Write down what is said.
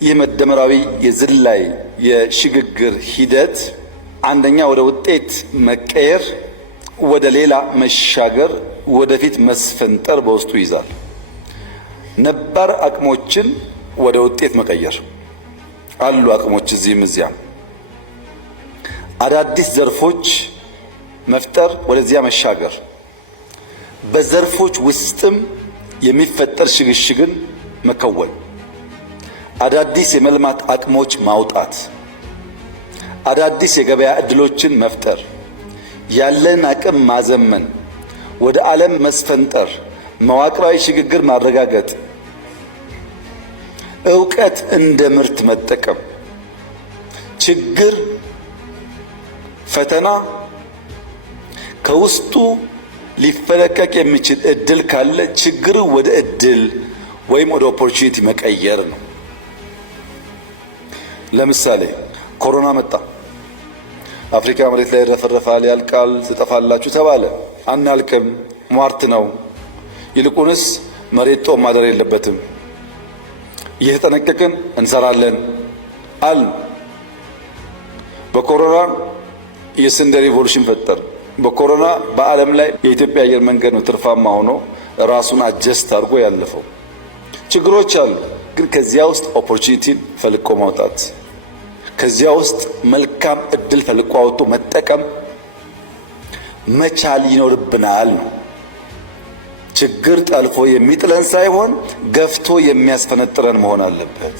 የመደመራዊ የዝላይ የሽግግር ሂደት አንደኛ ወደ ውጤት መቀየር፣ ወደ ሌላ መሻገር፣ ወደፊት መስፈንጠር በውስጡ ይዛል። ነባር አቅሞችን ወደ ውጤት መቀየር አሉ አቅሞች እዚህም እዚያም። አዳዲስ ዘርፎች መፍጠር፣ ወደዚያ መሻገር፣ በዘርፎች ውስጥም የሚፈጠር ሽግሽግን መከወን፣ አዳዲስ የመልማት አቅሞች ማውጣት፣ አዳዲስ የገበያ ዕድሎችን መፍጠር፣ ያለን አቅም ማዘመን፣ ወደ ዓለም መስፈንጠር፣ መዋቅራዊ ሽግግር ማረጋገጥ፣ ዕውቀት እንደ ምርት መጠቀም፣ ችግር ፈተና ከውስጡ ሊፈለቀቅ የሚችል እድል ካለ ችግሩ ወደ እድል ወይም ወደ ኦፖርቹኒቲ መቀየር ነው። ለምሳሌ ኮሮና መጣ። አፍሪካ መሬት ላይ ይረፈረፋል፣ ያልቃል፣ ትጠፋላችሁ ተባለ። አናልቅም፣ ሟርት ነው። ይልቁንስ መሬት ጦም ማደር የለበትም፣ እየተጠነቀቅን እንሰራለን አል በኮሮና የስንዴ ሪቮሉሽን ፈጠር። በኮሮና በዓለም ላይ የኢትዮጵያ አየር መንገድ ነው ትርፋማ ሆኖ ራሱን አጀስት አድርጎ ያለፈው። ችግሮች አሉ፣ ግን ከዚያ ውስጥ ኦፖርቹኒቲን ፈልቆ ማውጣት፣ ከዚያ ውስጥ መልካም እድል ፈልቆ አውጥቶ መጠቀም መቻል ይኖርብናል ነው። ችግር ጠልፎ የሚጥለን ሳይሆን ገፍቶ የሚያስፈነጥረን መሆን አለበት።